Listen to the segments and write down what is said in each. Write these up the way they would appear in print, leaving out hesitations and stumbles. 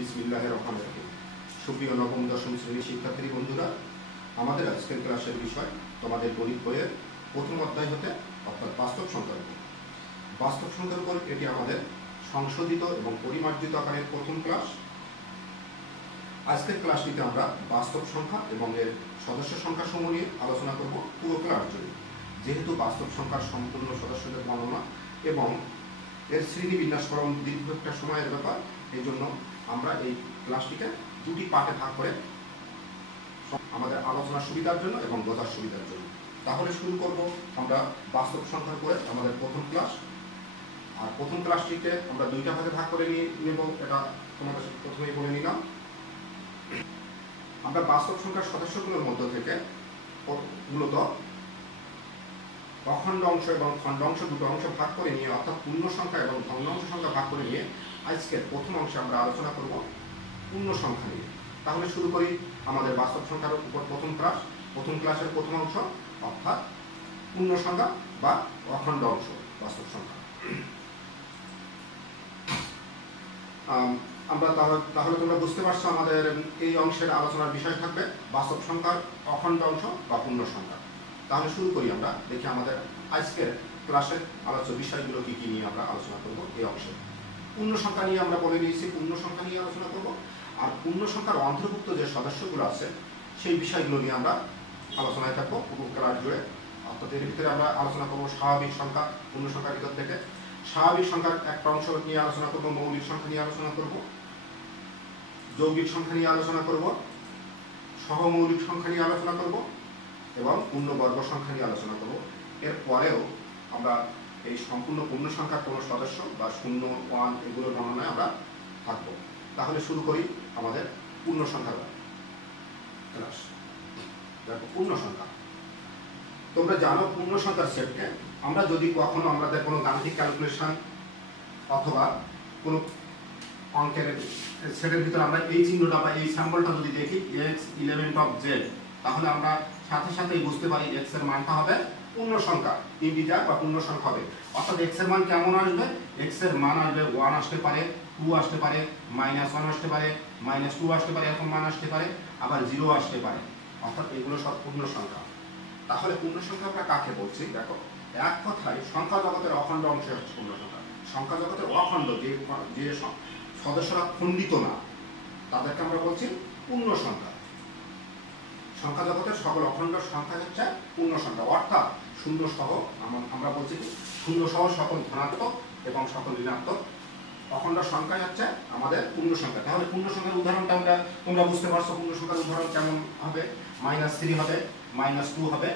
বিসমিল্লাহির রহমানির রহিম। সুপ্রিয় নবম দশম শ্রেণীর শিক্ষার্থী বন্ধুরা, আমাদের আজকের ক্লাসের বিষয় তোমাদের গণিত বইয়ের প্রথম অধ্যায় হতে অর্থাৎ বাস্তব সংখ্যার উপর। বাস্তব সংখ্যার উপর এটি আমাদের সংশোধিত এবং পরিমার্জিত আকারের প্রথম ক্লাস। আজকের ক্লাসটিতে আমরা বাস্তব সংখ্যা এবং এর সদস্য সংখ্যা সমূহ নিয়ে আলোচনা করব পুরো ক্লাস জুড়ে। যেহেতু বাস্তব সংখ্যার সম্পূর্ণ সদস্যদের বর্ণনা এবং এর শ্রেণী বিন্যাসকরণ দীর্ঘ একটা সময়ের ব্যাপার, এই জন্য আমরা এই ক্লাসটিকে দুটি পার্টে ভাগ করে আমাদের আলোচনার সুবিধার জন্য এবং বোঝার সুবিধার জন্য। তাহলে শুরু করব আমরা বাস্তব সংখ্যার উপরে আমাদের প্রথম ক্লাস। আর প্রথম ক্লাসটিতে আমরা দুইটা ভাগে ভাগ করে নিয়ে নেব, এটা তোমাদের প্রথমেই বলে নিলাম। আমরা বাস্তব সংখ্যার সদস্যগুলোর মধ্য থেকে মূলত অখণ্ড অংশ এবং খণ্ড অংশ দুটো অংশ ভাগ করে নিয়ে, অর্থাৎ পূর্ণ সংখ্যা এবং ভগ্নাংশ সংখ্যা ভাগ করে নিয়ে আজকের প্রথম অংশে আমরা আলোচনা করব পূর্ণ সংখ্যা নিয়ে। তাহলে শুরু করি আমাদের বাস্তব সংখ্যার উপর প্রথম ক্লাস। প্রথম ক্লাসের প্রথম অংশ অর্থাৎ পূর্ণ সংখ্যা বা অখণ্ড অংশ বাস্তব সংখ্যা। আমরা তাহলে তোমরা বুঝতে পারছো আমাদের এই অংশের আলোচনার বিষয় থাকবে বাস্তব সংখ্যার অখণ্ড অংশ বা পূর্ণ সংখ্যা। তাহলে শুরু করি আমরা, দেখি আমাদের আজকের ক্লাসের আলোচ্য বিষয়গুলো কি কি নিয়ে আমরা আলোচনা করব। এই অংশে পূর্ণ সংখ্যা নিয়ে আমরা বলে নিয়েছি, পূর্ণ সংখ্যা নিয়ে আলোচনা করব। আর পূর্ণ সংখ্যার অন্তর্ভুক্ত যে সদস্যগুলো আছে সেই বিষয়গুলো নিয়ে আমরা আলোচনায় থাকবো পুরো ক্লাস জুড়ে। অর্থাৎ এর ভিতরে আমরা আলোচনা করবো স্বাভাবিক সংখ্যা, পূর্ণ সংখ্যার ভিতর থেকে স্বাভাবিক সংখ্যার একটা অংশ নিয়ে আলোচনা করব, মৌলিক সংখ্যা নিয়ে আলোচনা করব, যৌগিক সংখ্যা নিয়ে আলোচনা করব, সহমৌলিক সংখ্যা নিয়ে আলোচনা করব এবং পূর্ণবর্গ সংখ্যা নিয়ে আলোচনা করব। এর পরেও আমরা এই সম্পূর্ণ পূর্ণ সংখ্যার কোনো সদস্য বা 0, 1 এগুলোর গণনায় আমরা থাকবো। তাহলে শুরু করি আমাদের পূর্ণ সংখ্যা ক্লাস। দেখো পূর্ণ সংখ্যা, তোমরা জানো পূর্ণ সংখ্যার সেটকে আমরা যদি কখনো আমাদের কোনো গাণিতিক ক্যালকুলেশন অথবা কোনো অঙ্কের সেটের ভিতরে আমরা এই চিহ্নটা বা এই সিম্বলটা যদি দেখি x11 তাহলে আমরা সাথে সাথেই বুঝতে পারি x এর মানটা হবে পূর্ণ সংখ্যা, ইন্টিজার বা পূর্ণ সংখ্যা হবে। অর্থাৎ x এর মান কেমন আসবে? x এর মান আসবে 1 আসতে পারে, 2 আসতে পারে, -1 আসতে পারে, -2 আসতে পারে, এরকম মান আসতে পারে, আবার 0 আসতে পারে। অর্থাৎ এগুলো সব পূর্ণ সংখ্যা। তাহলে পূর্ণ সংখ্যা আমরা কাকে বলছি? দেখো, এক কথায় সংখ্যা জগতের অখণ্ড অংশ হচ্ছে পূর্ণ সংখ্যা। সংখ্যা জগতের অখণ্ড যে সদস্যরা খণ্ডিত না তাদেরকে আমরা বলছি পূর্ণ সংখ্যা। সংখ্যা জগতের সকল অখণ্ড সংখ্যা হচ্ছে পূর্ণ সংখ্যা, অর্থাৎ শূন্য সহ আমরা বলছি শূন্য সহ সকল ধনাত্মক এবং সকল ঋণাত্মক অখণ্ড সংখ্যাই হচ্ছে আমাদের পূর্ণ সংখ্যা। তাহলে পূর্ণ সংখ্যার উদাহরণটা তোমরা বুঝতে পারছো পূর্ণ সংখ্যার উদাহরণ কেমন হবে? -3 হবে, -2 হবে,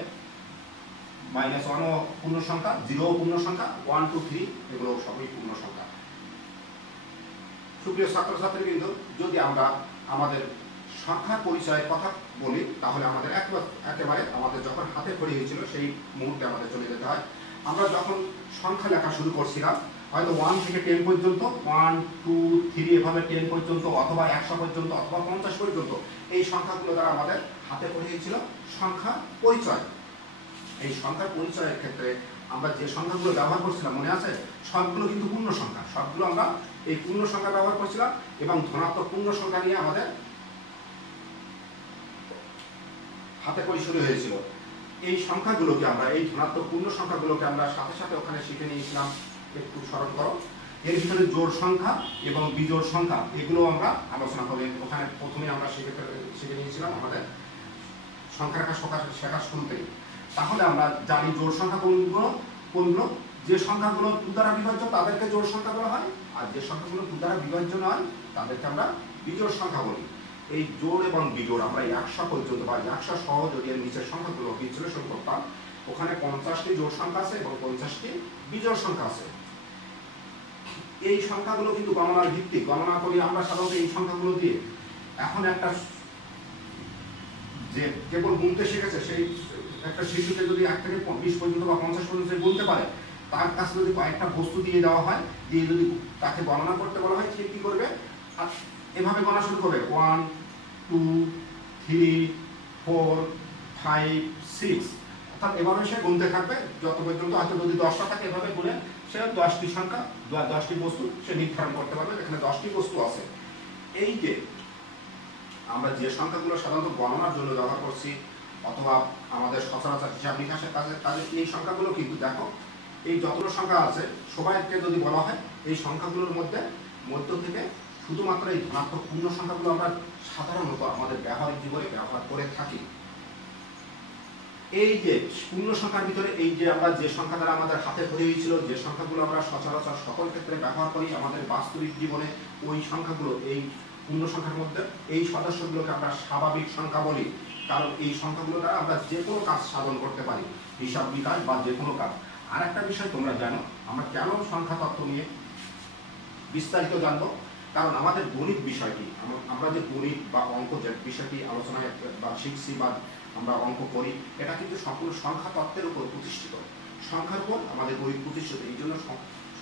-1 ও পূর্ণ সংখ্যা, 0 পূর্ণ সংখ্যা, 1, 2, 3 এগুলো সবই পূর্ণ সংখ্যা। সুপ্রিয় ছাত্রছাত্রীবৃন্দ, যদি আমরা আমাদের সংখ্যার পরিচয়ের কথা বলি তাহলে আমাদের একেবারে আমাদের যখন হাতে খড়ি হয়েছিল সেই মুহূর্তে আমাদের চলে যেতে হয়। আমরা যখন সংখ্যা লেখা শুরু করছিলাম হয়তো 1 থেকে 10 পর্যন্ত, 1, 2, 3 এভাবে 10 পর্যন্ত অথবা 100 পর্যন্ত অথবা 50 পর্যন্ত এই সংখ্যাগুলো দ্বারা আমাদের হাতে খড়ি হয়েছিল সংখ্যা পরিচয়। এই সংখ্যার পরিচয়ের ক্ষেত্রে আমরা যে সংখ্যাগুলো ব্যবহার করছিলাম মনে আছে? সবগুলো কিন্তু পূর্ণ সংখ্যা, সবগুলো আমরা এই পূর্ণ সংখ্যা ব্যবহার করছিলাম এবং ধনাত্মক পূর্ণ সংখ্যা নিয়ে আমাদের হাতে খড়ি শুরু হয়েছিল। এই সংখ্যাগুলোকে আমরা, এই ধনাত্মক পূর্ণ সংখ্যাগুলোকে আমরা সাথে সাথে ওখানে শিখে নিয়েছিলাম। একটু স্মরণ করো, এর ভিতরে জোড় সংখ্যা এবং বিজোড় সংখ্যা এগুলো আমরা আলোচনা করি। ওখানে প্রথমে আমরা শিখে নিয়েছিলাম আমাদের সংখ্যা রেখা শেখার শুরুতেই। তাহলে আমরা জানি জোড় সংখ্যা কোনগুলো? যে সংখ্যাগুলো 2 দ্বারা বিভাজ্য তাদেরকে জোড় সংখ্যা বলা হয়, আর যে সংখ্যাগুলো 2 দ্বারা বিভাজ্য নয় তাদেরকে আমরা বিজোড় সংখ্যা বলি। এই জোড় এবং বিজোড় আমরা 100 পর্যন্ত বা 100 সহ যদি এর নিচের সংখ্যাগুলো বিশ্লেষণ করতাম, ওখানে 50টি জোড় সংখ্যা আছে এবং 50টি বিজোড় সংখ্যা আছে। এই সংখ্যাগুলো কিন্তু গণনার ভিত্তিক, গণনা করি আমরা সাধারণত এই সংখ্যাগুলো দিয়ে। এখন একটা যে কেবল গুনতে শিখেছে সেই একটা শিশুকে যদি 1 থেকে 20 পর্যন্ত বা 50 পর্যন্ত গুনতে পারে, তার কাছে যদি কয়েকটা বস্তু দিয়ে দেওয়া হয়, দিয়ে যদি তাকে গণনা করতে বলা হয়, সে কি করবে? আর এভাবে গণনা শুরু করবে 1, 2, 3, 4, 5, 6, অর্থাৎ এভাবে সে গুনতে থাকবে যত পর্যন্ত, হয়তো যদি 10টা থাকে এভাবে গুনে সে 10টি সংখ্যা 10টি বস্তু সে নির্ধারণ করতে পারবে। এখানে 10টি বস্তু আছে। এই যে আমরা যে সংখ্যাগুলো সাধারণত গণনার জন্য ব্যবহার করছি অথবা আমাদের সচরাচর হিসাব নিকাশের কাজে এই সংখ্যাগুলো কিন্তু দেখো এই যতগুলো সংখ্যা আছে সবাইকে যদি বলা হয় এই সংখ্যাগুলোর মধ্য থেকে শুধুমাত্র এই ধনাত্মক পূর্ণ সংখ্যাগুলো আমরা সাধারণত আমাদের ব্যবহারিক জীবনে ব্যবহার করে থাকি। এই যে পূর্ণ সংখ্যার ভিতরে এই যে আমরা যে সংখ্যা দ্বারা আমাদের হাতে ধরে হয়েছিল, যে সংখ্যাগুলো আমরা সচরাচর সকল ক্ষেত্রে ব্যবহার করি আমাদের বাস্তবিক জীবনে, ওই সংখ্যাগুলো এই পূর্ণ সংখ্যার মধ্যে এই সদস্যগুলোকে আমরা স্বাভাবিক সংখ্যা বলি। কারণ এই সংখ্যাগুলো দ্বারা আমরা যে কোনো কাজ সাধন করতে পারি, হিসাব বিকাশ বা যে কোনো কাজ। আর একটা বিষয় তোমরা জানো, আমরা কেন সংখ্যা তত্ত্ব নিয়ে বিস্তারিত জানবো, কারণ আমাদের গণিত বিষয়টি, আমরা যে গণিত বা অঙ্ক যে বিষয়টি আলোচনায় বা শিখছি বা আমরা অঙ্ক করি, এটা কিন্তু সম্পূর্ণ সংখ্যা তত্ত্বের উপর প্রতিষ্ঠিত, সংখ্যার উপর আমাদের গণিত প্রতিষ্ঠিত। এই জন্য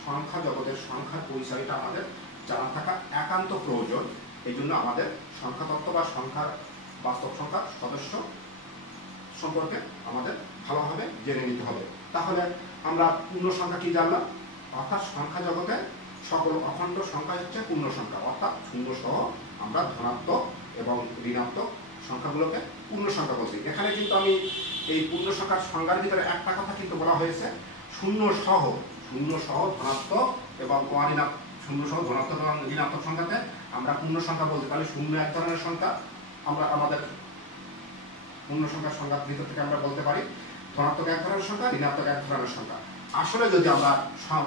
সংখ্যা জগতের সংখ্যার পরিচয়টা আমাদের জানা থাকা একান্ত প্রয়োজন। এই জন্য আমাদের সংখ্যা তত্ত্ব বা সংখ্যার বাস্তব সংখ্যার সদস্য সম্পর্কে আমাদের ভালোভাবে জেনে নিতে হবে। তাহলে আমরা পূর্ণ সংখ্যা কি জানলাম, অর্থাৎ সংখ্যা জগতে সকল অখণ্ড সংখ্যা হচ্ছে পূর্ণ সংখ্যা, অর্থাৎ শূন্য সহ আমরা ধনাত্মক এবং ঋণাত্মক সংখ্যাগুলোকে পূর্ণ সংখ্যা বলছি। এখানে কিন্তু আমি এই পূর্ণ সংখ্যার সংজ্ঞার ভিতরে একটা কথা কিন্তু বলা হয়েছে, শূন্য সহ ধনাত্মক এবং শূন্য সহ ধনাত্মক এবং ঋণাত্মক সংখ্যাতে আমরা পূর্ণ সংখ্যা বলতে পারি। শূন্য এক ধরনের সংখ্যা, আমরা আমাদের পূর্ণ সংখ্যার সংজ্ঞার ভিতর থেকে আমরা বলতে পারি ধনাত্মক এক ধরনের সংখ্যা, ঋণাত্মক এক ধরনের সংখ্যা। আসলে যদি আমরা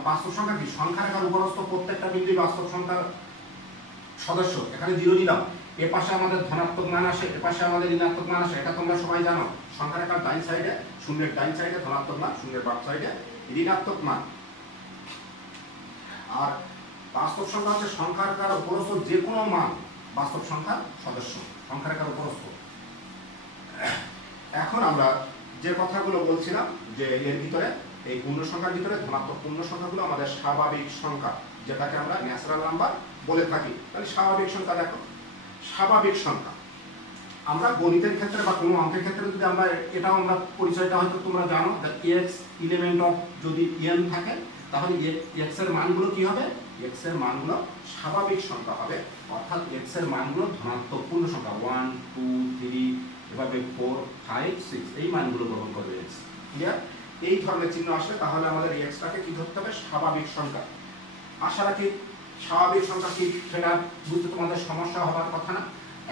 বাস্তব সংখ্যা কি, সংখ্যার একার উপরস্থ প্রত্যেকটা বিন্দু বাস্তব সংখ্যার সদস্য। এখানে জিরো দিলাম, এ পাশে আমাদের ধনাত্মক মান আসে, এ পাশে আমাদের ঋণাত্মক মান আসে, এটা তোমরা সবাই জানো। সংখ্যার একার ডাইন সাইডে, শূন্যের ডাইন সাইডে ধনাত্মক মান, শূন্যের বাম সাইডে ঋণাত্মক মান। আর বাস্তব সংখ্যা হচ্ছে সংখ্যার একার উপরস্থ যে কোনো মান বাস্তব সংখ্যার সদস্য, সংখ্যার একার উপরস্থ। এখন আমরা যে কথাগুলো বলছিলাম যে এর ভিতরে এই পূর্ণ সংখ্যার ভিতরে ধনাত্মক পূর্ণ সংখ্যাগুলো আমাদের স্বাভাবিক সংখ্যা, যেটাকে আমরা ন্যাচারাল নাম্বার বলে থাকি। তাহলে স্বাভাবিক সংখ্যা দেখো, স্বাভাবিক সংখ্যা আমরা গণিতের ক্ষেত্রে বা কোনো অঙ্কের ক্ষেত্রে যদি আমরা এটাও আমরা পরিচয়টা হয়তো তোমরা জানো, এক্স এলিমেন্ট অফ যদি এন থাকে তাহলে এক্স এর মানগুলো কি হবে, এক্স এর মানগুলো স্বাভাবিক সংখ্যা হবে, অর্থাৎ এক্স এর মানগুলো ধনাত্মক পূর্ণ সংখ্যা 1 2 3 এভাবে 4 5 6 এই মানগুলো গ্রহণ করবে এক্স। ক্লিয়ার? এই ধরনের চিহ্ন আসলে তাহলে আমাদের এই এক্সটাকে কি ধরতে হবে, স্বাভাবিক সংখ্যা। আশা রাখি স্বাভাবিক সংখ্যা কি সেটা বুঝতে তোমাদের সমস্যা হওয়ার কথা না।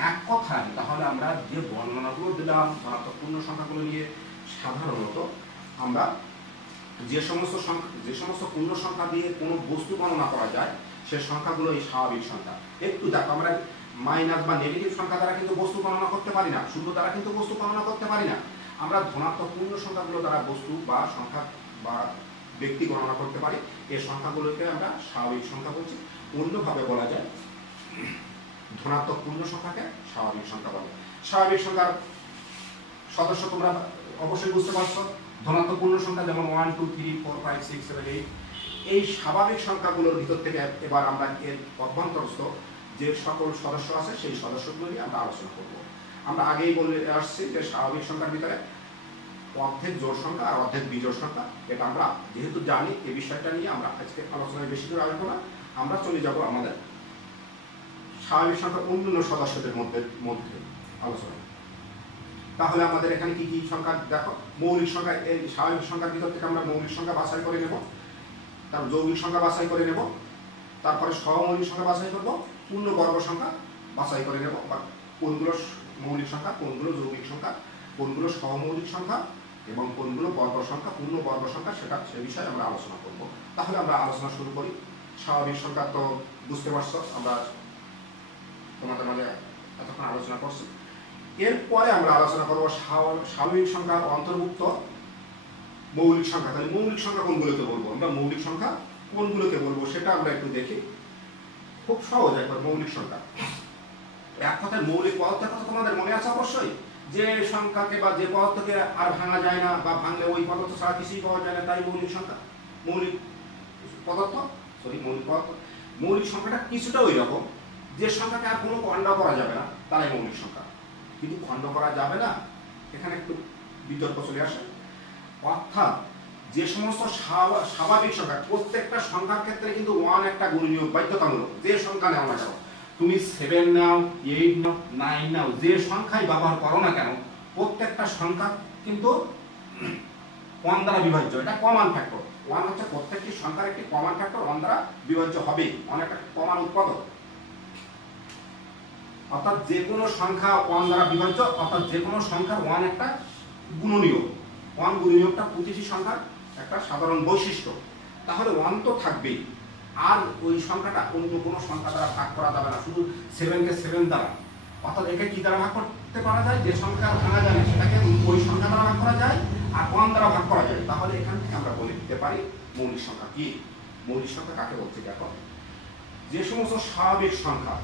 এক কথায় তাহলে আমরা যে বর্ণনাগুলো দিলাম ধনাত্মক পূর্ণ সংখ্যাগুলো নিয়ে, সাধারণত আমরা যে সমস্ত পূর্ণ সংখ্যা দিয়ে কোনো বস্তু গণনা করা যায় সে সংখ্যাগুলো এই স্বাভাবিক সংখ্যা। একটু দেখো, আমরা মাইনাস বা নেগেটিভ সংখ্যা দ্বারা কিন্তু বস্তু গণনা করতে পারি না, শূন্য দ্বারা কিন্তু বস্তু গণনা করতে পারি না। আমরা ধনাত্মক পূর্ণ সংখ্যাগুলো দ্বারা বস্তু বা সংখ্যা বা ব্যক্তি গণনা করতে পারি। এই সংখ্যাগুলোকে আমরা স্বাভাবিক সংখ্যা বলছি। অন্যভাবে বলা যায় ধনাত্মক পূর্ণ সংখ্যাকে স্বাভাবিক সংখ্যা বলে। স্বাভাবিক সংখ্যার সদস্য তোমরা অবশ্যই বুঝতে পারছো, ধনাত্মক পূর্ণ সংখ্যা যেমন 1 2 3 4 5 6 7 8। এই স্বাভাবিক সংখ্যাগুলোর ভিতর থেকে এবার আমরা এর অভ্যন্তরস্থ যে সকল সদস্য আছে সেই সদস্যগুলো নিয়ে আমরা আলোচনা করব। আমরা আগেই বলে আসছি যে স্বাভাবিক সংখ্যার ভিতরে অর্ধেক জোড় সংখ্যা আর অর্ধেক বিজোড় সংখ্যা, এটা আমরা যেহেতু জানি এই বিষয়টা নিয়ে আমরা আজকে আলোচনায় বেশি করে আসবো না। আমরা চলে যাব আমাদের স্বাভাবিক সংখ্যার অন্যান্য সদস্যদের মধ্যে আলোচনা। তাহলে আমাদের এখানে কি কি সংখ্যা দেখো, মৌলিক সংখ্যা, এই স্বাভাবিক সংখ্যার ভিতর থেকে আমরা মৌলিক সংখ্যা বাছাই করে নেব, তারপর যৌগিক সংখ্যা বাছাই করে নেব, তারপরে সহমৌলিক সংখ্যা বাছাই করব, পূর্ণবর্গ সংখ্যা বাছাই করে নেব, বা কোনগুলো মৌলিক সংখ্যা, কোনগুলো যৌগিক সংখ্যা, কোনগুলো সহমৌলিক সংখ্যা এবং কোনগুলো বর্গ সংখ্যা, পূর্ণবর্গ সংখ্যা, সে বিষয়ে আমরা আলোচনা করব। তাহলে আমরা আলোচনা শুরু করি। স্বাভাবিক সংখ্যা তো বুঝতে পারছো, আমরা তোমাদের মাঝে এতক্ষণ আলোচনা করছি। এরপরে আমরা আলোচনা করব স্বাভাবিক সংখ্যার অন্তর্ভুক্ত মৌলিক সংখ্যা। তাহলে মৌলিক সংখ্যা কোনগুলোকে বলবো, আমরা মৌলিক সংখ্যা কোনগুলোকে বলবো সেটা আমরা একটু দেখি। খুব সহজ একবার মৌলিক সংখ্যা। এক কথায় মৌলিক পদার্থের কথা তোমাদের মনে আছে অবশ্যই, যে সংখ্যাকে বা যে পদার্থকে আর ভাঙা যায় না বা ভাঙলে ওই পদার্থ ছাড়া কিছুই পাওয়া যায় না, তাই মৌলিক সংখ্যা। মৌলিক পদার্থ মৌলিক সংখ্যাটা কিছুটা ওই রকম, যে সংখ্যাকে আর কোনো খণ্ড করা যাবে না তারাই মৌলিক সংখ্যা। কিন্তু খণ্ড করা যাবে না, এখানে একটু বিতর্ক চলে আসে। অর্থাৎ যে সমস্ত স্বাভাবিক সংখ্যা, প্রত্যেকটা সংখ্যার ক্ষেত্রে কিন্তু 1 একটা গুণনীয়ক বাধ্যতামূলক, যে সংখ্যা নেওয়া না কেন তুমি 7 নাও, 8 নাও, 9 নাও, যে সংখ্যাই ব্যবহার করো না কেন, প্রত্যেকটা সংখ্যা কিন্তু 1 দ্বারা বিভাজ্য। এটা কমন ফ্যাক্টর। 1 হচ্ছে প্রত্যেকটি সংখ্যার একটি কমন ফ্যাক্টর, 1 দ্বারা বিভাজ্য হবে, অনেকটা কমন উৎপাদক। অর্থাৎ যে কোনো সংখ্যা 1 দ্বারা বিভাজ্য, অর্থাৎ যে কোনো সংখ্যার 1 একটা গুণনীয়ক। 1 গুণনীয়কটা প্রতিটি সংখ্যার একটা সাধারণ বৈশিষ্ট্য। তাহলে 1 তো থাকবেই, আর ওই সংখ্যাটা অন্য কোনো সংখ্যা দ্বারা ভাগ করা যাবে না, শুধু 7 কে 7 দ্বারা। অর্থাৎ একে কি দ্বারা ভাগ করতে পারা যায়? যে সংখ্যা ভাঙা যায় না সেটাকে ওই সংখ্যা দ্বারা ভাগ করা যায়, আর 1 দ্বারা ভাগ করা যায়। তাহলে এখান থেকে আমরা বলে দিতে পারি মৌলিক সংখ্যা কি। মৌলিক সংখ্যা কাকে বলছে? দেখো, যে সমস্ত স্বাভাবিক সংখ্যা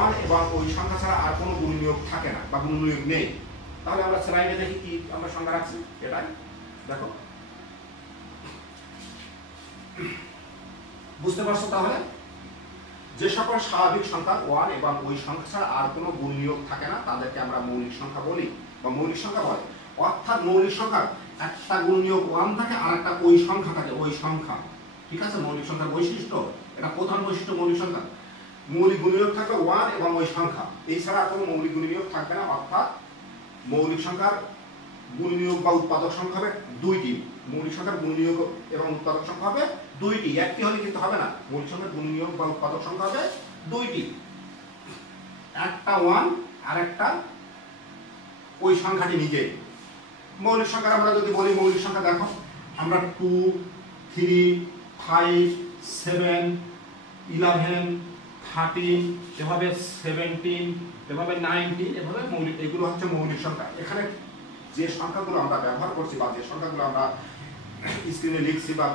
1 এবং ওই সংখ্যা ছাড়া আর কোনো গুণনীয়ক থাকে না বা গুণনীয়ক নেই। তাহলে আমরা স্লাইডে দেখি কি আমরা সংখ্যা রাখছি, এটাই দেখো। বুঝতে পারছো? তাহলে যে সকল স্বাভাবিক সংখ্যা 1 এবং ওই সংখ্যা ছাড়া আর কোনো গুণনীয়ক থাকে না তাদেরকে আমরা মৌলিক সংখ্যা বলি বা মৌলিক সংখ্যা বলে। অর্থাৎ মৌলিক সংখ্যার একটা গুণনীয়ক 1 থাকে আর একটা ওই সংখ্যা থাকে, ওই সংখ্যা। ঠিক আছে? মৌলিক সংখ্যার বৈশিষ্ট্য, এটা প্রধান বৈশিষ্ট্য মৌলিক সংখ্যা। মৌলিক গুণনীয়ক থাকবে 1 এবং ওই সংখ্যা, এছাড়া কোনো মৌলিক গুণনীয়ক থাকবে না। অর্থাৎ মৌলিক সংখ্যার গুণনীয়ক বা উৎপাদক সংখ্যা হবে 2টি। মৌলিক সংখ্যার গুণনীয়ক এবং উৎপাদক সংখ্যা হবে 2টি, একটি হলে কিন্তু হবে না। মৌলিক সংখ্যার গুণনীয়ক বা উৎপাদক সংখ্যা হবে 2টি, একটা 1 আর একটা ওই সংখ্যাটি নিজে। মৌলিক সংখ্যা আমরা যদি বলি, মৌলিক সংখ্যা দেখো, আমরা 2, 3, 5, 7, 11, 13, এভাবে 17, এভাবে 19, এভাবে মৌলিক, এগুলো হচ্ছে মৌলিক সংখ্যা। এখানে যে সংখ্যাগুলো আমরা ব্যবহার করছি বা যে সংখ্যাগুলো আমরা স্ক্রিনে লিখছি বা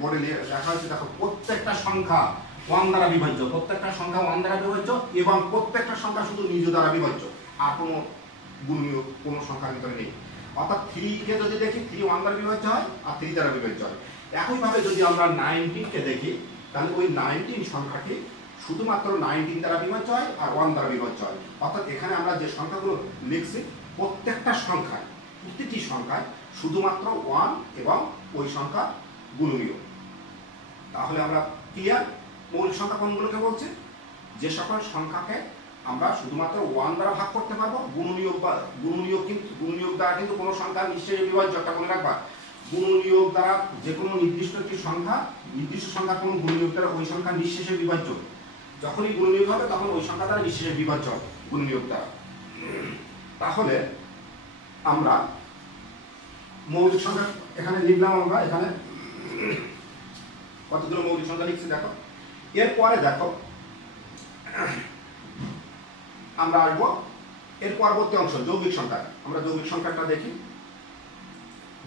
বোর্ডে লেখা হয়েছে, দেখো প্রত্যেকটা সংখ্যা 1 দ্বারা বিভাজ্য, প্রত্যেকটা সংখ্যা 1 দ্বারা বিভাজ্য এবং প্রত্যেকটা সংখ্যা শুধু নিজ দ্বারা বিভাজ্য, আর কোনো গুণনীয়ক কোনো সংখ্যার ভিতরে নেই। অর্থাৎ 3 কে যদি দেখি, 3 1 দ্বারা বিভাজ্য হয় আর 3 দ্বারা বিভাজ্য হয়। একইভাবে যদি আমরা 19 কে দেখি, তাহলে ওই 19 সংখ্যাটি শুধুমাত্র 19 দ্বারা বিভাজ্য হয় আর 1 দ্বারা বিভাজ্য হয়। অর্থাৎ এখানে আমরা যে সংখ্যাগুলো লিখছি, প্রত্যেকটা সংখ্যায়, প্রতিটি সংখ্যায় শুধুমাত্র 1 এবং ওই সংখ্যা গুণনীয়ক। তাহলে আমরা ক্লিয়ার? মৌলিক সংখ্যা কোনগুলোকে বলছে? যে সকল সংখ্যাকে আমরা শুধুমাত্র 1 দ্বারা ভাগ করতে পারবো, গুণনীয়ক বা গুণনীয়ক, কিন্তু গুণনীয়ক দ্বারা কিন্তু কোনো সংখ্যা নিঃশেষে বিভাজ্য, একটা মনে রাখবা। গুণনীয়ক দ্বারা যে কোনো নির্দিষ্ট একটি সংখ্যা, নির্দিষ্ট সংখ্যা কোনো গুণনীয়ক দ্বারা ওই সংখ্যা নিঃশেষে বিভাজ্য। যখনই গুণনীয়ক হবে তখন ওই সংখ্যা দ্বারা নিঃশেষে বিভাজ্য হবে গুণনীয়ক দ্বারা। তাহলে আমরা মৌলিক সংখ্যা এখানে লিখলাম, আমরা এখানে কতগুলো মৌলিক সংখ্যা লিখছি দেখো। এরপরে দেখো আমরা আসবো এর পরবর্তী অংশ, যৌগিক সংখ্যা। আমরা যৌগিক সংখ্যাটা দেখি।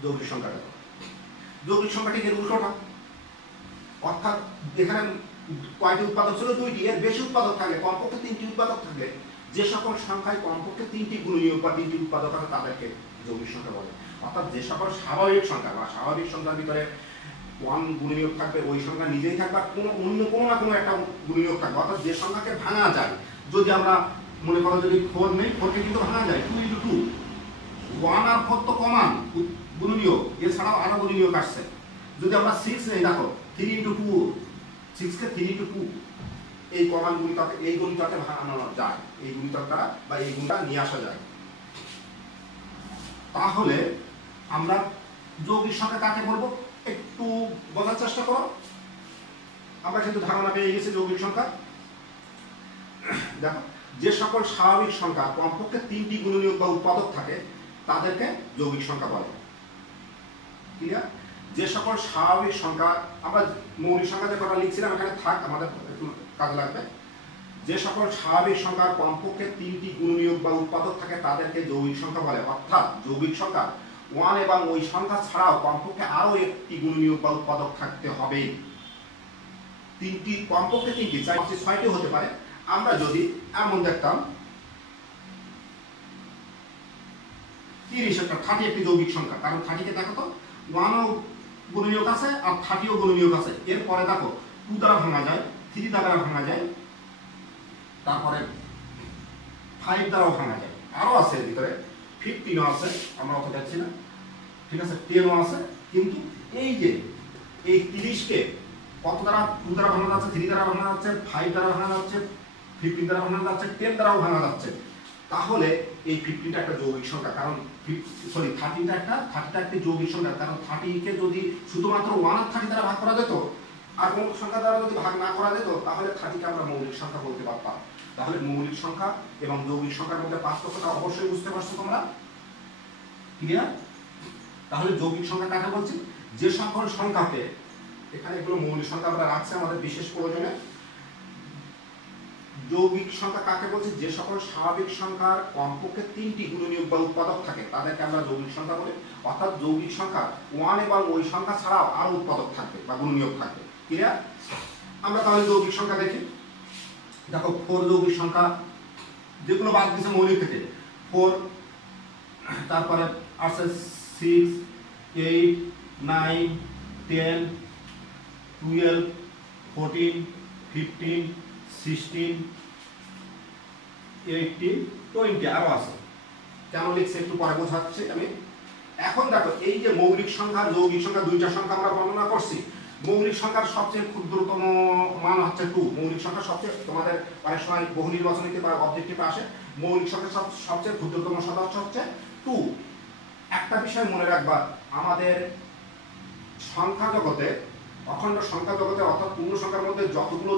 যৌগিক সংখ্যা দেখো, যৌগিক সংখ্যাটি এর উল্টোটা। অর্থাৎ এখানে কয়টি উৎপাদক ছিল? 2টি। এর বেশি উৎপাদক থাকলে, কমপক্ষে 3টি উৎপাদক থাকলে, যে সকল সংখ্যায় কমপক্ষে 3টি গুণনীয়ক বা 3টি উৎপাদক আছে তাদেরকে যৌগিক সংখ্যা বলে। অর্থাৎ যে সকল স্বাভাবিক সংখ্যা বা স্বাভাবিক সংখ্যার ভিতরে 1 গুণনীয়ক থাকবে, ওই সংখ্যা নিজেই থাকবে, আর কোনো অন্য কোনো না কোনো একটা গুণনীয়ক থাকবে। অর্থাৎ যে সংখ্যাকে ভাঙা যায়, যদি আমরা মনে করো যদি 4 নেই, 4কে কিন্তু ভাঙা যায় 2 × 2, 1 আর 4 তো কমান গুণনীয়ক, এছাড়াও আরো গুণনীয়ক আসছে। যদি আমরা 6 নেই, দেখো 3 × 2, 6কে 3 × 2, এই কমান গুণিতকে, এই গুণিতকে ভাঙানো যায়, এই গুণিতক দ্বারা বা এই গুণটা নিয়ে আসা যায়। তাহলে আমরা যৌগিক সংখ্যা কাকে বলবো একটু বোঝার চেষ্টা করো। আমরা কিন্তু ধারণা পেয়ে গেছি যৌগিক সংখ্যা। দেখো, যে সকল স্বাভাবিক সংখ্যা কমপক্ষে 3টি গুণনীয়ক বা উৎপাদক থাকে তাদেরকে যৌগিক সংখ্যা বলে। ক্লিয়ার? যে সকল স্বাভাবিক সংখ্যা, আমরা মৌলিক সংখ্যা যে কটা লিখছিলাম এখানে থাক, আমাদের একটু কাজে লাগবে। যে সকল স্বাভাবিক সংখ্যার কমপক্ষে 3টি গুণনীয়ক বা উৎপাদক থাকে তাদেরকে যৌগিক সংখ্যা বলে। অর্থাৎ যৌগিক সংখ্যা 1 এবং ওই সংখ্যা ছাড়াও কমপক্ষে আরো একটি গুণনীয়ক বা উৎপাদক থাকতে হবে। 3টি, কমপক্ষে 3টি, 4টি, 6টি হতে পারে। আমরা যদি এমন দেখতাম 30 একটা 30 একটি যৌগিক সংখ্যা, কারণ 30কে দেখো তো 1 ও গুণনীয়ক আছে আর 30 ও গুণনীয়ক আছে। এরপরে দেখো 2 দ্বারা ভাঙা যায়, 3 দ্বারা ভাঙা যায়, তারপরে 5 দ্বারাও ভাঙা যায়, আরো আছে এর ভিতরে 15 ও আছে, আমরা অত দেখছি না। ঠিক আছে, 10 ও আছে। কিন্তু এই যে এই 30কে কত দ্বারা, 2 দ্বারা ভাঙা যাচ্ছে, 3 দ্বারা ভাঙা যাচ্ছে, 5 দ্বারা ভাঙা যাচ্ছে, 15 দ্বারা ভাঙা যাচ্ছে, 10 দ্বারাও ভাঙা যাচ্ছে। তাহলে এই 15টা একটা যৌগিক সংখ্যা, কারণ 13টা একটি যৌগিক সংখ্যা, কারণ 30 কে যদি শুধুমাত্র 1 আর 30 দ্বারা ভাগ করা যেত আর কোন সংখ্যা দ্বারা যদি ভাগ না করা যেত তাহলে 30 কে আমরা মৌলিক সংখ্যা বলতে পারতাম। তাহলে মৌলিক সংখ্যা এবং যৌগিক সংখ্যার মধ্যে পার্থক্যটা অবশ্যই বুঝতে পারছো তোমরা, ক্লিয়ার? তাহলে যৌগিক সংখ্যা কাকে বলছি? যে সকল সংখ্যাকে, এখানে এগুলো মৌলিক সংখ্যা আমরা রাখছি আমাদের বিশেষ প্রয়োজনে। যৌগিক সংখ্যা কাকে বলছি? যে সকল স্বাভাবিক সংখ্যার কমপক্ষে 3টি গুণনীয়ক বা উৎপাদক থাকে তাদেরকে আমরা যৌগিক সংখ্যা বলি। অর্থাৎ যৌগিক সংখ্যা 1 এবং ওই সংখ্যা ছাড়াও আরো উৎপাদক থাকবে বা গুণনীয়ক থাকবে, ক্লিয়ার? আমরা তাহলে যৌগিক সংখ্যা দেখি। দেখো 4 যৌগিক সংখ্যা, যেগুলো বাদ দিছে মৌলিক থেকে, 4, তারপরে আছে 6, 8, 9, 10, 12, 14, 15, 16, 18, 20 আরো আছে। কেন লিখছি একটু পরে বোঝাচ্ছি আমি। এখন দেখো এই যে মৌলিক সংখ্যা যৌগিক সংখ্যা দুইটা সংখ্যা আমরা বর্ণনা করছি। মৌলিক সংখ্যার সবচেয়ে ক্ষুদ্রতম মান হচ্ছে 2। মৌলিক সংখ্যা সবচেয়ে, তোমাদের অনেক সময় বহু নির্বাচনীতে বা অবজেক্টিভে আসে, মৌলিক সংখ্যা সবচেয়ে ক্ষুদ্রতম সদস্য হচ্ছে 2। একটা বিষয় মনে রাখবা, আমাদের সংখ্যা জগতে, অখণ্ড সংখ্যা জগতে অর্থাৎ পূর্ণ সংখ্যার মধ্যে যতগুলো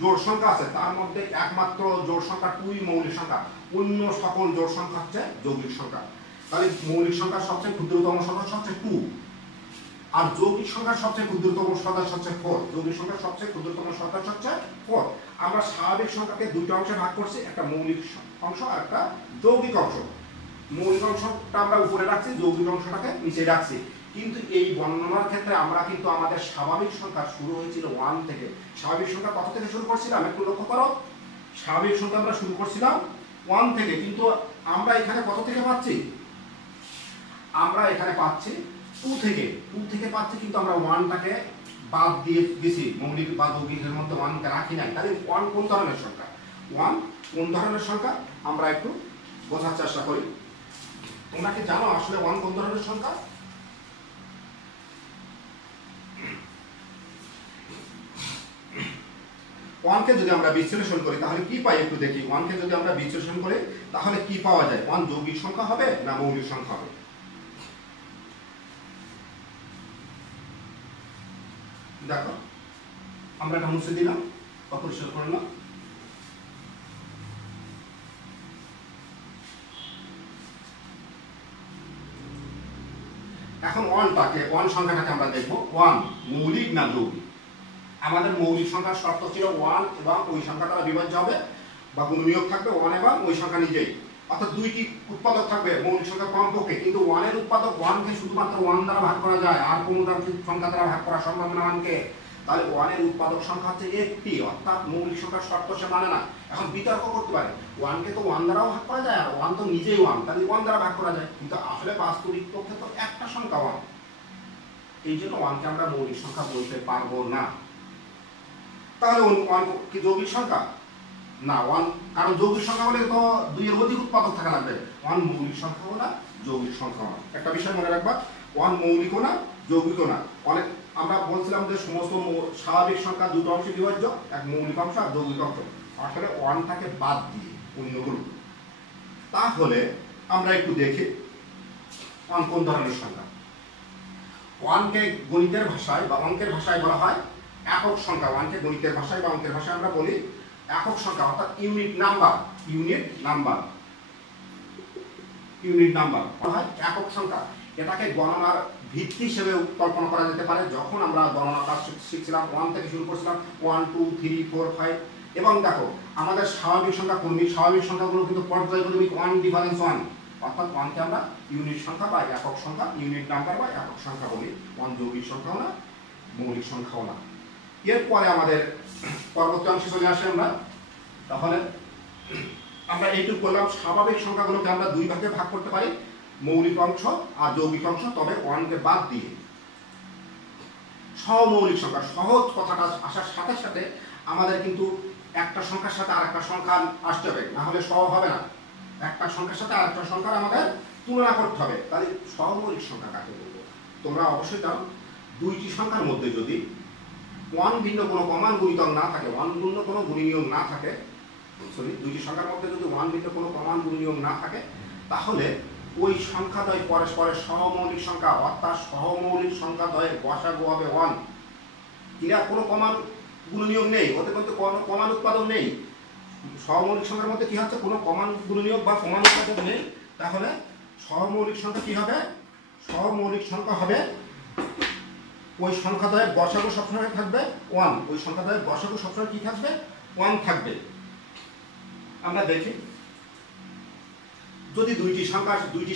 জোড় সংখ্যা আছে তার মধ্যে একমাত্র জোড় সংখ্যা 2ই মৌলিক সংখ্যা, অন্য সকল জোড় সংখ্যা হচ্ছে যৌগিক সংখ্যা। তাহলে মৌলিক সংখ্যার সবচেয়ে ক্ষুদ্রতম সদস্য হচ্ছে 2, আর যৌগিক সংখ্যার সবচেয়ে ক্ষুদ্রতম সদস্য হচ্ছে 4। যৌগিক সংখ্যার সবচেয়ে ক্ষুদ্রতম সদস্য হচ্ছে 4। আমরা স্বাভাবিক সংখ্যাকে দুইটা অংশে ভাগ করছি, একটা মৌলিক অংশ আর একটা যৌগিক অংশ। মৌলিক অংশটা আমরা উপরে রাখছি, যৌগিক অংশটাকে নিচে রাখছি। কিন্তু এই বর্ণনার ক্ষেত্রে আমরা কিন্তু আমাদের স্বাভাবিক সংখ্যা শুরু হয়েছিল 1 থেকে। স্বাভাবিক সংখ্যা কত থেকে শুরু করছিলাম একটু লক্ষ্য করো। স্বাভাবিক সংখ্যা আমরা শুরু করছিলাম 1 থেকে, কিন্তু আমরা এখানে কত থেকে পাচ্ছি? আমরা এখানে পাচ্ছি 2 থেকে। 2 থেকে পাচ্ছি, কিন্তু আমরা 1টাকে বাদ দিয়ে দিছি, মৌলিক বা যৌগিকের মধ্যে 1কে রাখি নাই। তাহলে 1 কোন ধরনের সংখ্যা? 1 কোন ধরনের সংখ্যা আমরা একটু বোঝার চেষ্টা করি। তোমরা কি জানো আসলে 1 কোন ধরনের সংখ্যা? ওয়ানকে যদি আমরা বিশ্লেষণ করি তাহলে কি পাই একটু দেখি। 1কে যদি আমরা বিশ্লেষণ করি তাহলে কি পাওয়া যায়? 1 যৌগিক সংখ্যা হবে না মৌলিক সংখ্যা হবে? দেখো আমরা এটা মুছে দিলাম, অপরিষ্কার করলাম। এখন 1 সংখ্যাটাকে আমরা দেখব 1 মৌলিক না যৌগিক। আমাদের মৌলিক সংখ্যার শর্ত ছিল 1 এবং ওই সংখ্যা দ্বারা বিভাজ্য হবে বা গুণনীয়ক থাকবে 1 এবং ওই সংখ্যা নিজেই, অর্থাৎ 2টি উৎপাদক থাকবে মৌলিক সংখ্যা কমপক্ষে। কিন্তু 1 এর উৎপাদক 1কে শুধুমাত্র 1 দ্বারা ভাগ করা যায়, আর কোন সংখ্যা দ্বারা ভাগ করা সম্ভব না 1কে। তাহলে 1 এর উৎপাদক সংখ্যা হচ্ছে 1টি, অর্থাৎ মৌলিক সংখ্যার শর্ত সে মানে না। এখন বিতর্ক করতে পারে, 1কে তো 1 দ্বারাও ভাগ করা যায় আর 1 তো নিজেই 1, তাহলে 1 দ্বারা ভাগ করা যায়। কিন্তু আসলে বাস্তবিক পক্ষে তো একটা সংখ্যা 1, এই জন্য 1কে আমরা মৌলিক সংখ্যা বলতে পারবো না। তাহলে 1 কি যৌগিক সংখ্যা? না, 1 কারণ যৌগিক সংখ্যা হলে তো 2 এর অধিক উৎপাদক থাকা লাগবে। 1 মৌলিক সংখ্যাও না, যৌগিক সংখ্যাও না। একটা বিষয় মনে রাখবা, 1 মৌলিকও না, যৌগিকও না। অনেক আমরা বলছিলাম যে সমস্ত স্বাভাবিক সংখ্যা দুটো অংশে বিভাজ্য, এক মৌলিক অংশ আর যৌগিক অংশ। আসলে 1টাকে বাদ দিয়ে অন্যগুলো। তাহলে আমরা একটু দেখি 1 কোন ধরনের সংখ্যা। 1কে গণিতের ভাষায় বা অঙ্কের ভাষায় বলা হয় একক সংখ্যা। 1কে গণিতের ভাষায় বা অঙ্কের ভাষায় আমরা বলি একক সংখ্যা, অর্থাৎ ইউনিট নাম্বার। ইউনিট নাম্বার বলা হয় একক সংখ্যা। এটাকে গণনার ভিত্তি হিসেবে কল্পনা করা যেতে পারে। যখন আমরা গণনা কাজ শিখছিলাম 1 থেকে শুরু করছিলাম, 1 2 3 4 5। এবং দেখো আমাদের স্বাভাবিক সংখ্যা ক্রমিক স্বাভাবিক সংখ্যাগুলো কিন্তু পর্যায়ক্রমিক 1 ডিফারেন্স 1, অর্থাৎ 1কে আমরা ইউনিট সংখ্যা বা একক সংখ্যা, ইউনিট নাম্বার বা একক সংখ্যা বলি। 1 যৌগিক সংখ্যাও না, মৌলিক সংখ্যাও না। এরপরে আমাদের পরবর্তী অংশে চলে আসে আমরা। তাহলে আমরা এইটুকু বললাম, স্বাভাবিক সংখ্যাগুলোকে আমরা 2 ভাগে ভাগ করতে পারি, মৌলিক অংশ আর যৌগিক অংশ, তবে 1কে বাদ দিয়ে। সহমৌলিক সংখ্যা, সহজ কথাটা আসার সাথে সাথে আমাদের কিন্তু একটা সংখ্যার সাথে আরেকটা সংখ্যা আসতে হবে, না হলে সহ হবে না। একটা সংখ্যার সাথে আরেকটা সংখ্যার আমাদের তুলনা করতে হবে। তাহলে সহমৌলিক সংখ্যা কাকে বলবো? তোমরা অবশ্যই জানো, 2টি সংখ্যার মধ্যে যদি 1 ভিন্ন কোনো কমন গুণিতক না থাকে, 1 ভিন্ন কোনো গুণনীয়ক না থাকে, দুইটি সংখ্যার মধ্যে যদি ওয়ান ভিন্ন কোনো প্রমাণ গুণনীয়ক না থাকে তাহলে ওই সংখ্যাদ্বয় পরস্পরের সহমৌলিক সংখ্যা, অর্থাৎ সহমৌলিক সংখ্যাদ্বয়ের গসাগু হবে 1। ক্লিয়ার? কোনো প্রমাণ গুণনীয়ক নেই, ওতে কিন্তু কোনো প্রমাণ উৎপাদক নেই। সহমৌলিক সংখ্যার মধ্যে কি হচ্ছে, কোনো প্রমাণ গুণনীয়ক বা প্রমাণ উৎপাদক নেই, তাহলে সহমৌলিক সংখ্যা কি হবে? সহমৌলিক সংখ্যা হবে ওই সংখ্যাদ্বয়ের গসাগু সবসময় থাকবে 1। ওই সংখ্যাদ্বয়ের গসাগু সবসময় কি থাকবে? 1 থাকবে। আমরা দেখি, যদি দুইটি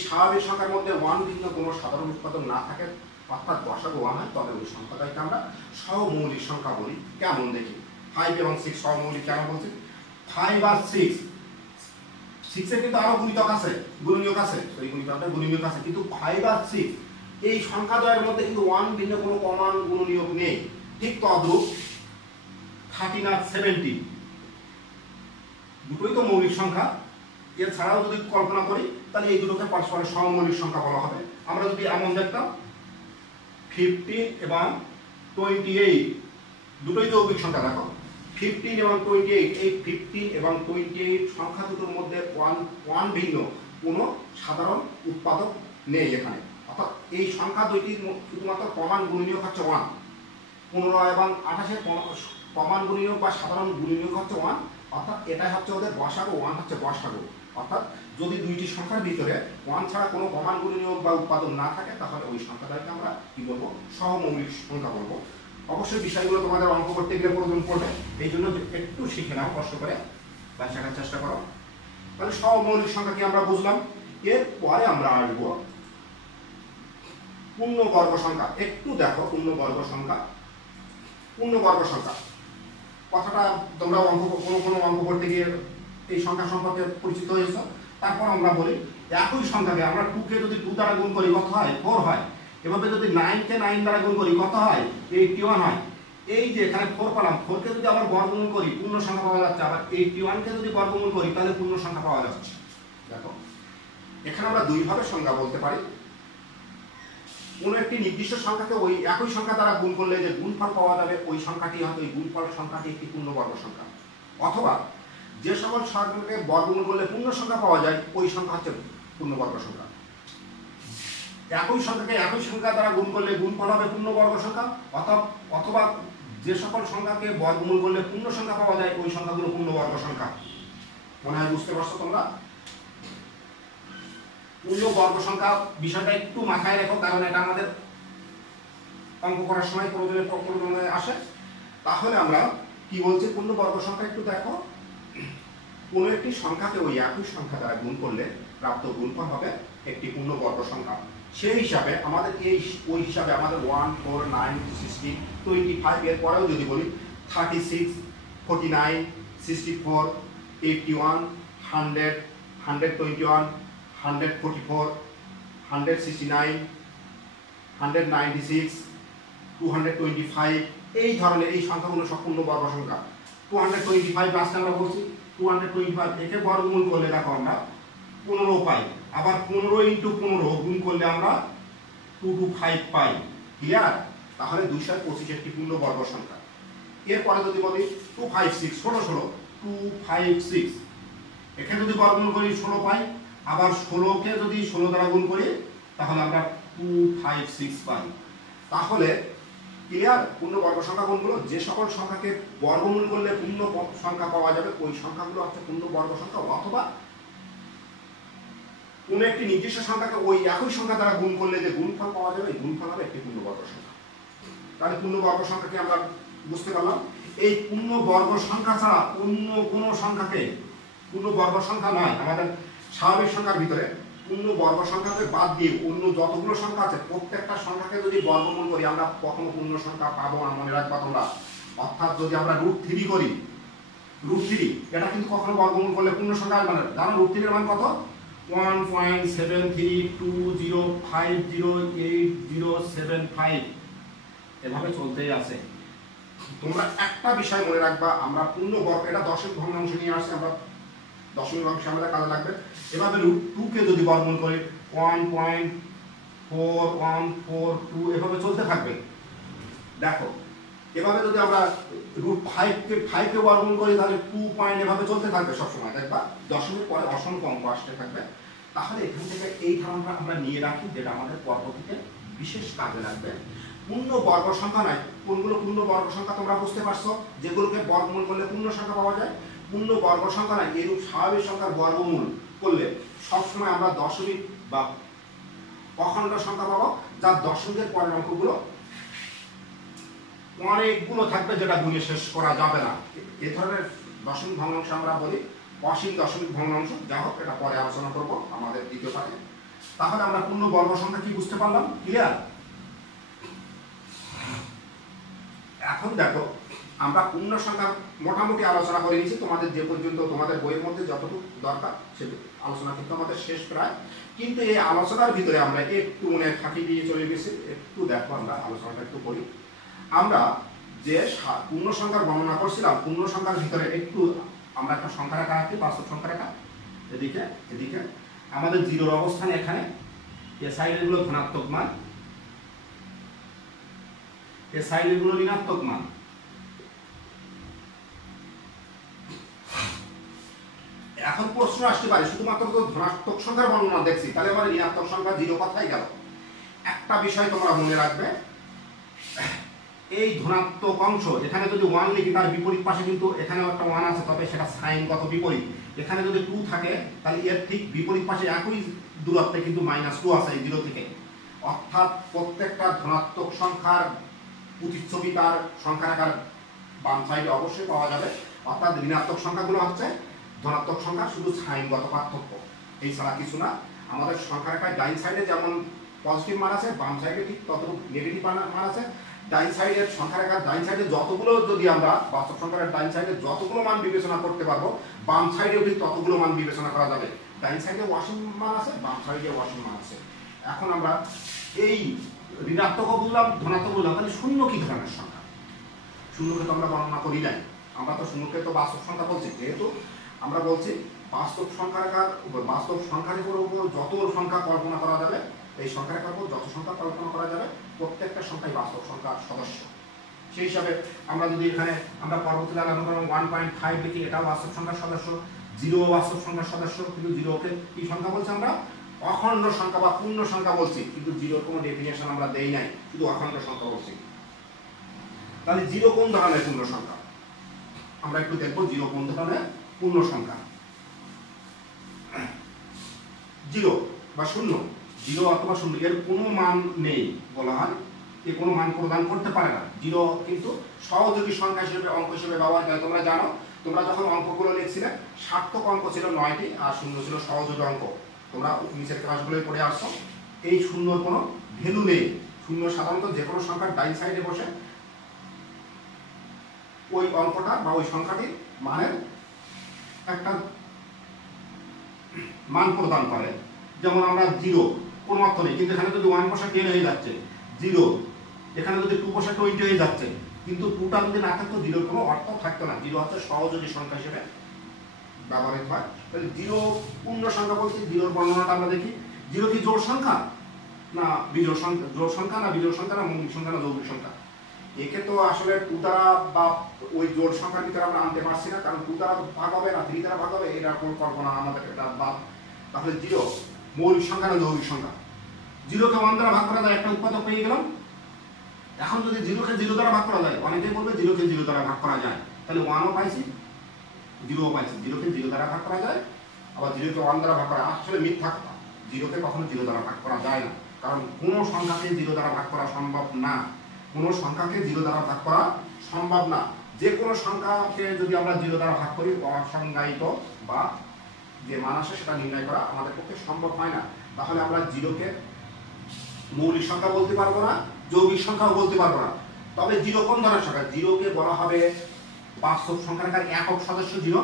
স্বাভাবিক সংখ্যার মধ্যে 1 ভিন্ন কোনো সাধারণ উৎপাদক না থাকে, অর্থাৎ গসাগু 1 হয়, তবে ওই সংখ্যাটাকে আমরা সহমৌলিক সংখ্যা বলি। কেমন দেখি? 5 এবং 6 সহমৌলিক কেন বলছি? 5 আর 6 এর কিন্তু আরো গুণিতক আছে, গুণনীয়ক আছে, এই গুণিতকটা গুণনীয়ক আছে, কিন্তু 5 আর 6 এই সংখ্যাদ্বয়ের মধ্যে কিন্তু 1 ভিন্ন কোনো প্রমাণ গুণনীয়ক নেই। ঠিক তদ্রূপ 13 আর 17 দুটোই তো মৌলিক সংখ্যা। এছাড়াও যদি কল্পনা করি তাহলে এই দুটোকে পরস্পরের সহমৌলিক সংখ্যা বলা হবে। আমরা যদি এমন দেখতাম 15 এবং 28 দুটোই যৌগিক সংখ্যা। দেখো 15 এবং 28, এই 15 এবং 28 সংখ্যা দুটোর মধ্যে 1 ভিন্ন কোনো সাধারণ উৎপাদক নেই এখানে। অর্থাৎ এই সংখ্যা দুইটির শুধুমাত্র প্রমাণ গুণনীয়ক হচ্ছে 1। 15 এবং 28 প্রমাণ গুণনীয়ক বা সাধারণ গুণনীয়ক হচ্ছে 1। অর্থাৎ এটাই হচ্ছে ওদের গসাগু, 1 হচ্ছে গসাগু। অর্থাৎ যদি দুইটি সংখ্যার ভিতরে 1 ছাড়া কোনো প্রমাণ গুণনীয়ক বা উৎপাদন না থাকে তাহলে ওই সংখ্যাটাকে আমরা কি বলবো? সহমৌলিক সংখ্যা বলবো। অবশ্যই বিষয়গুলো তোমাদের অঙ্ক করতে গেলে প্রয়োজন পড়বে, এই জন্য একটু শিখে নাও, কষ্ট করে বা শেখার চেষ্টা করো। তাহলে সহমৌলিক সংখ্যা কি আমরা বুঝলাম। এরপরে আমরা আসবো পূর্ণবর্গ সংখ্যা। একটু দেখো পূর্ণবর্গ সংখ্যা। পূর্ণবর্গ সংখ্যা কথাটা তোমরা কোনো অঙ্ক করতে গিয়ে এই সংখ্যা সম্পর্কে পরিচিত হয়েছ। তারপর আমরা বলি একই সংখ্যাকে আমরা 2 কে যদি 2 দ্বারা গুণ করি কত হয়? 4 হয়। এভাবে যদি 9 কে 9 দ্বারা গুণ করি কত হয়? 81 হয়। এই যে এখানে 4 পেলাম, 4 কে যদি আবার বর্গমূল করি পূর্ণ সংখ্যা পাওয়া যাচ্ছে, আবার 81 কে যদি বর্গমূল করি তাহলে পূর্ণ সংখ্যা পাওয়া যাচ্ছে। দেখো এখানে আমরা দুই ভাবে সংখ্যা বলতে পারি। কোনো একটি নির্দিষ্ট সংখ্যাকে ওই একই সংখ্যা দ্বারা গুণ করলে যে গুণফল পাওয়া যাবে ওই সংখ্যাটি হয়তো ওই গুণফল সংখ্যাটি একটি পূর্ণবর্গ সংখ্যা। অথবা যে সকল সংখ্যাকে বর্গমূল করলে পূর্ণ সংখ্যা পাওয়া যায় ওই সংখ্যা হচ্ছে পূর্ণবর্গ সংখ্যা। একই সংখ্যাকে একই সংখ্যা দ্বারা গুণ করলে গুণফল হবে পূর্ণবর্গ সংখ্যা। অথবা যে সকল সংখ্যাকে বর্গমূল করলে পূর্ণ সংখ্যা পাওয়া যায় ওই সংখ্যাগুলো পূর্ণবর্গ সংখ্যা। মনে হয় বুঝতে পারছো তোমরা? পূর্ণবর্গ সংখ্যা বিষয়টা একটু মাথায় রেখো, কারণ এটা আমাদের অঙ্ক করার সময় প্রয়োজনে আসে। তাহলে আমরা কি বলছি? পূর্ণবর্গ সংখ্যা একটু দেখো। কোনো একটি সংখ্যাকে ওই একই সংখ্যা দ্বারা গুণ করলে প্রাপ্ত গুণফল হবে একটি পূর্ণবর্গ সংখ্যা। সেই হিসাবে আমাদের ওই হিসাবে আমাদের 1, 4, 9, 16, 25 এর পরেও যদি বলি 36, 49, 64, 81, 100, 121, 144, 169, 196, 225, এই ধরনের এই সংখ্যাগুলো সব পূর্ণবর্গ সংখ্যা। 225 আজকে আমরা বলছি 225 একে বর্গমূল করলে দেখো আমরা 15 পাই, আবার 15 × 15 গুণ করলে আমরা 225 পাই। ক্লিয়ার? তাহলে 225 একটি পূর্ণবর্গ সংখ্যা। এরপরে যদি বলি 256, 16, 256 এখানে যদি বর্গমূল করি 16 পাই, আবার 16 কে যদি 16 দ্বারা গুণ করি তাহলে আমরা 256 পাই। তাহলে ক্লিয়ার? পূর্ণবর্গ সংখ্যা কোনগুলো? যে সকল সংখ্যাকে বর্গমূল করলে পূর্ণ সংখ্যা পাওয়া যাবে ওই সংখ্যাগুলো হচ্ছে পূর্ণবর্গ সংখ্যা। অথবা কোনো একটি নির্দিষ্ট সংখ্যাকে ওই একই সংখ্যা দ্বারা গুণ করলে যে গুণফল পাওয়া যাবে এই গুণফল হবে একটি পূর্ণবর্গ সংখ্যা। তাহলে পূর্ণবর্গ সংখ্যাকে আমরা বুঝতে পারলাম। এই পূর্ণবর্গ সংখ্যা ছাড়া অন্য কোনো সংখ্যাকে পূর্ণবর্গ সংখ্যা নয়, আমাদের স্বাভাবিক সংখ্যার ভিতরে পূর্ণবর্গ সংখ্যাকে বাদ দিয়ে অন্য যতগুলো সংখ্যা আছে প্রত্যেকটা সংখ্যাকে যদি বর্গমূল করি আমরা কখনো পূর্ণ সংখ্যা পাবো না। মনে রাখবা তোমরা। অর্থাৎ যদি আমরা √3 করি, √3 এটা কিন্তু কখনো বর্গমূল করলে পূর্ণ সংখ্যা আসবে না। জানো √3 এর মান কত? 1.7320508075 এভাবে চলতেই আছে। তোমরা একটা বিষয় মনে রাখবা, আমরা পূর্ণবর্গ এটা দশমিক ভগ্নাংশ নিয়ে আসছি, আমরা দশমিক অংশে আমাদের কাজে লাগবে। এভাবে √2 কে যদি বর্গমূল করি 1.4142 এভাবে চলতে থাকবে। দেখো এভাবে যদি আমরা √5 কে বর্গমূল করি তাহলে 2 পয়েন্ট এভাবে চলতে থাকবে সবসময়, দেখবা দশমিক পরে অসংখ্য অঙ্ক আসতে থাকবে। তাহলে এখান থেকে এই ধারণাটা আমরা নিয়ে রাখি, যেটা আমাদের পরবর্তীতে বিশেষ কাজে লাগবে। পূর্ণ বর্গ সংখ্যা নয়, কোনগুলো পূর্ণ বর্গ সংখ্যা তোমরা বুঝতে পারছো, যেগুলোকে বর্গমূল করলে পূর্ণ সংখ্যা পাওয়া যায়। পূর্ণ বর্গ সংখ্যা নয়, এরূপ স্বাভাবিক সংখ্যার বর্গমূল করলে সবসময় আমরা দশমিক বা অখণ্ড সংখ্যা পাবো, যার দশমিকের পরের অঙ্কগুলো অনেকগুলো থাকবে, যেটা গুণে শেষ করা যাবে না। এ ধরনের দশমিক ভগ্নাংশ আমরা বলি অসীম দশমিক ভগ্নাংশ। যা হোক, এটা পরে আলোচনা করব আমাদের দ্বিতীয় পাঠে। তাহলে আমরা পূর্ণ বর্গ সংখ্যা কি বুঝতে পারলাম? ক্লিয়ার? এখন দেখো, আমরা পূর্ণ সংখ্যার মোটামুটি আলোচনা করে নিয়েছি, তোমাদের যে পর্যন্ত তোমাদের বইয়ের মধ্যে যতটুকু দরকার সে আলোচনা কিন্তু আমাদের শেষ প্রায়। কিন্তু এই আলোচনার ভিতরে আমরা একটু মনে ফাঁকি দিয়ে চলে গেছি, একটু দেখো আমরা আলোচনাটা একটু করি। আমরা যে পূর্ণ সংখ্যার বর্ণনা করছিলাম, পূর্ণ সংখ্যার ভিতরে একটু আমরা একটা সংখ্যা রেখা রাখি, বাস্তব সংখ্যা রেখা। এদিকে আমাদের জিরোর অবস্থান এখানে, এ সাইডের গুলো ধনাত্মক মান, এ সাইডের গুলো ঋণাত্মক মান। এখন প্রশ্ন আসতে পারে, শুধুমাত্র তো ধনাত্মক সংখ্যার বর্ণনা দেখছি, তাহলে আমার ঋণাত্মক সংখ্যা জিরো কথাই গেল। একটা বিষয় তোমরা মনে রাখবে, এই ধনাত্মক অংশ এখানে যদি 1 লিখি, তার বিপরীত পাশে কিন্তু এখানেও একটা 1 আছে, তবে সেটা সাইনগত বিপরীত। এখানে যদি 2 থাকে, তাহলে এর ঠিক বিপরীত পাশে একই দূরত্বে কিন্তু -2 আছে এই 0 থেকে। অর্থাৎ প্রত্যেকটা ধনাত্মক সংখ্যার প্রতিচ্ছবি তার সংখ্যা রেখার বাম সাইডে অবশ্যই পাওয়া যাবে। অর্থাৎ ঋণাত্মক সংখ্যাগুলো হচ্ছে ধনাত্মক সংখ্যা, শুধু সাইনগত পার্থক্য, এই ছাড়া কিছু না। আমাদের সংখ্যা রেখার ডাইন সাইডে যেমন পজিটিভ মান আছে, বাম সাইডে ঠিক ততটুকু নেগেটিভ মান আছে। ডাইন সাইডের সংখ্যা রেখার ডাইন সাইডে যতগুলো, যদি আমরা বাস্তব সংখ্যার ডাইন সাইডে যতগুলো মান বিবেচনা করতে পারবো, বাম সাইডেও ঠিক ততগুলো মান বিবেচনা করা যাবে। ডাইন সাইডে ওয়াসিং মান আছে, বাম সাইডে ওয়াসিং মান আছে। এখন আমরা এই ঋণাত্মক বললাম, ধনাত্মক বললাম, তাহলে শূন্য কি ধরনের সংখ্যা? শূন্যকে তো আমরা বর্ণনা করি নাই, আমরা তো শূন্যকে তো বাস্তব সংখ্যা বলছি। যেহেতু আমরা বলছি বাস্তব সংখ্যা রেখার উপর যত সংখ্যা কল্পনা করা যাবে, এই সংখ্যা রেখার উপর যত সংখ্যা কল্পনা করা যাবে, প্রত্যেকটা সংখ্যাই বাস্তব সংখ্যার সদস্য। সেই হিসাবে আমরা যদি এখানে আমরা পরবর্তীতে আলোচনা করব 1.5 লিখি, এটাও বাস্তব সংখ্যার সদস্য। 0 বাস্তব সংখ্যার সদস্য, কিন্তু 0কে কি সংখ্যা বলছি আমরা? অখণ্ড সংখ্যা বা পূর্ণ সংখ্যা বলছি, কিন্তু 0 কোনো ডেফিনেশন আমরা দেই নাই, শুধু অখণ্ড সংখ্যা বলছি। তাহলে 0 কোন ধরনের পূর্ণ সংখ্যা? আমরা একটু দেখব 0 কোন ধরনের পূর্ণ সংখ্যা। 0 বা 0, 0 অথবা 0 এর কোনো মান নেই বলা হয়, এ কোনো মান প্রদান করতে পারে না। 0 কিন্তু সহযোগী সংখ্যা হিসেবে অঙ্ক হিসেবে ব্যবহার করে। তোমরা জানো, তোমরা যখন অঙ্কগুলো লিখছিলে, সার্থক অঙ্ক ছিল 9টি আর 0 ছিল সহযোগী অঙ্ক। তোমরা নিচের ক্লাসগুলোয় পড়ে আসছো। এই 0-র কোনো ভ্যালু নেই। 0 সাধারণত যে কোনো সংখ্যার ডাইন সাইডে বসে ওই অঙ্কটা বা ওই সংখ্যাটির মানের একটা মান প্রদান করে। যেমন আমরা 0 কোনো অর্থ নেই, কিন্তু এখানে যদি 1 বসে 10 হয়ে যাচ্ছে 0, এখানে যদি 2 বসে 20 হয়ে যাচ্ছে, কিন্তু 2টা যদি না থাকতো 0-র কোনো অর্থ থাকতো না। 0 হচ্ছে সহযোগী সংখ্যা হিসেবে ব্যবহৃত হয়। তাহলে 0 পূর্ণ সংখ্যা বলতে 0-র বর্ণনাটা আমরা দেখি। 0 কি জোড় সংখ্যা না বিজোড় সংখ্যা? জোড় সংখ্যা না বিজোড় সংখ্যা না মৌলিক সংখ্যা না যৌগিক সংখ্যা? একে তো আসলে 2 দ্বারা বা ওই জোড় সংখ্যার ভিতরে আমরা আনতে পারছি না, কারণ 2 দ্বারা ভাগ হবে না 3 দ্বারা ভাগ হবে, এটা কোনো কল্পনা আমাদের এটা বাদ। তাহলে 0 মৌলিক সংখ্যা না যৌগিক সংখ্যা? 0-কে 1 দ্বারা ভাগ করা যায়, একটা উৎপাদক পেয়ে গেলাম। এখন যদি 0-কে 0 দ্বারা ভাগ করা যায়, অনেকেই বলবে 0-কে 0 দ্বারা ভাগ করা যায়, তাহলে 1ও পাইছি 0ও পাইছি। 0-কে 0 দ্বারা ভাগ করা যায়, আবার 0-কে 1 দ্বারা ভাগ করা আসলে মিথ্যা কথা। 0-কে কখনো 0 দ্বারা ভাগ করা যায় না, কারণ কোনো সংখ্যাকে 0 দ্বারা ভাগ করা সম্ভব না। কোনো সংখ্যাকে 0 দ্বারা ভাগ করা সম্ভব না। যে কোনো সংখ্যাকে যদি আমরা 0 দ্বারা ভাগ করি, অসংজ্ঞায়িত বা যে মান আসে সেটা নির্ণয় করা আমাদের পক্ষে সম্ভব হয় না। তাহলে আমরা 0-কে মৌলিক সংখ্যা বলতে পারবো না, যৌগিক সংখ্যাও বলতে পারবো না। তবে 0 কোন ধরনের সংখ্যা? 0-কে বলা হবে বাস্তব সংখ্যা রেখার একক সদস্য 0।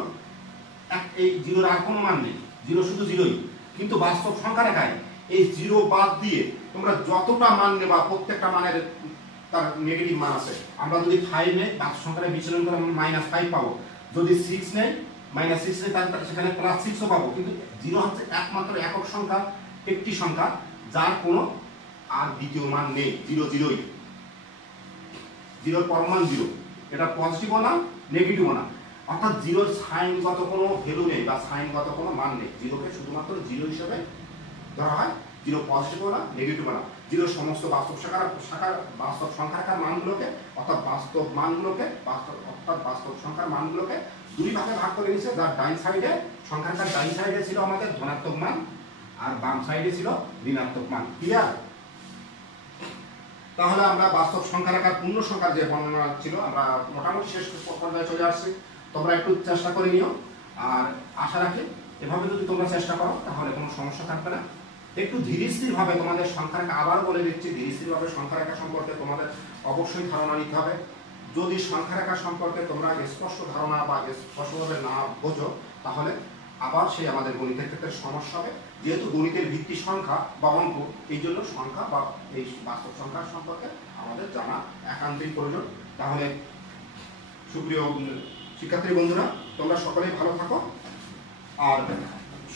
এই 0-র আর কোনো মান নেই, 0 শুধু 0ই। কিন্তু বাস্তব সংখ্যা রেখায় এই 0 বাদ দিয়ে তোমরা যতটা মান নেবা, প্রত্যেকটা মানের তার নেগেটিভ মান আছে। আমরা যদি 5 নেই, বাস্তব সংখ্যায় বিচলন করে -5 পাবো। যদি 6 নেই, -6 নেই, তাহলে সেখানে +6ও পাবো। কিন্তু 0 হচ্ছে একমাত্র একক সংখ্যা, একটি সংখ্যা যার কোনো আর দ্বিতীয় মান নেই, 0 0ই। জিরোর পরমান জিরো, এটা পজিটিভও না নেগেটিভও না, অর্থাৎ জিরোর সাইনগত কোনো ভ্যালু নেই বা সাইনগত কোনো মান নেই। জিরোকে শুধুমাত্র জিরো হিসেবে ধরা হয়, জিরো পজিটিভও না নেগেটিভও না। জিরোর সমস্ত বাস্তব বাস্তব সংখ্যার মানগুলোকে অর্থাৎ বাস্তব সংখ্যার মানগুলোকে দুই ভাগে ভাগ করে নিয়েছে, যার ডাইন সাইডে সংখ্যাটার ডাইন সাইডে ছিল আমাদের ধনাত্মক মান আর বাম সাইডে ছিল ঋণাত্মক মান। ক্লিয়ার? তাহলে আমরা বাস্তব সংখ্যার আকার পূর্ণ সংখ্যার যে বর্ণনা ছিল আমরা মোটামুটি শেষ পর্যায়ে চলে আসছি। তোমরা একটু চেষ্টা করে নিও, আর আশা রাখি এভাবে যদি তোমরা চেষ্টা করো তাহলে কোনো সমস্যা থাকবে না। একটু ধীরস্থিরভাবে তোমাদের সংখ্যা রেখা, আবার বলে দিচ্ছি, ধীরস্থিরভাবে সংখ্যা রেখা সম্পর্কে তোমাদের অবশ্যই ধারণা নিতে হবে। যদি সংখ্যা রেখা সম্পর্কে তোমরা স্পষ্ট ধারণা বা স্পষ্টভাবে না বোঝো তাহলে আবার সেই আমাদের গণিতের ক্ষেত্রে সমস্যা হবে। যেহেতু গণিতের ভিত্তি সংখ্যা বা অঙ্ক, এই জন্য সংখ্যা বা এই বাস্তব সংখ্যার সম্পর্কে আমাদের জানা একান্তই প্রয়োজন। তাহলে সুপ্রিয় শিক্ষার্থী বন্ধুরা, তোমরা সকলেই ভালো থাকো, আর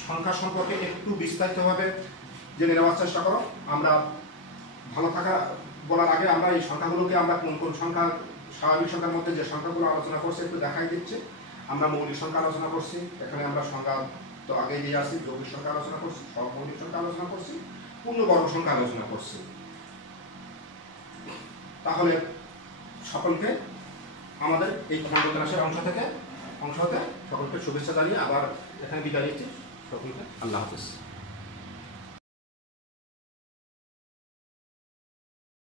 সংখ্যা সম্পর্কে একটু বিস্তারিতভাবে জেনে নেওয়ার চেষ্টা করো। আমরা ভালো থাকা বলার আগে আমরা এই সংখ্যাগুলোকে আমরা কোন কোন সংখ্যা, স্বাভাবিক সংখ্যার মধ্যে যে সংখ্যাগুলো আলোচনা করছি একটু দেখাই দিচ্ছি। আমরা মৌলিক সংখ্যা আলোচনা করছি, এখানে আমরা সংখ্যা তো আগে দিয়ে আসছি, যৌগিক সংখ্যা আলোচনা করছি, সহমৌলিক সংখ্যা আলোচনা করছি, পূর্ণবর্গ সংখ্যা আলোচনা করছি। তাহলে সকলকে আমাদের এই খণ্ড ক্লাসের অংশ হতে সকলকে শুভেচ্ছা জানিয়ে আবার এখানে বিদায় নিচ্ছি। সকলকে আল্লাহ হাফেজ।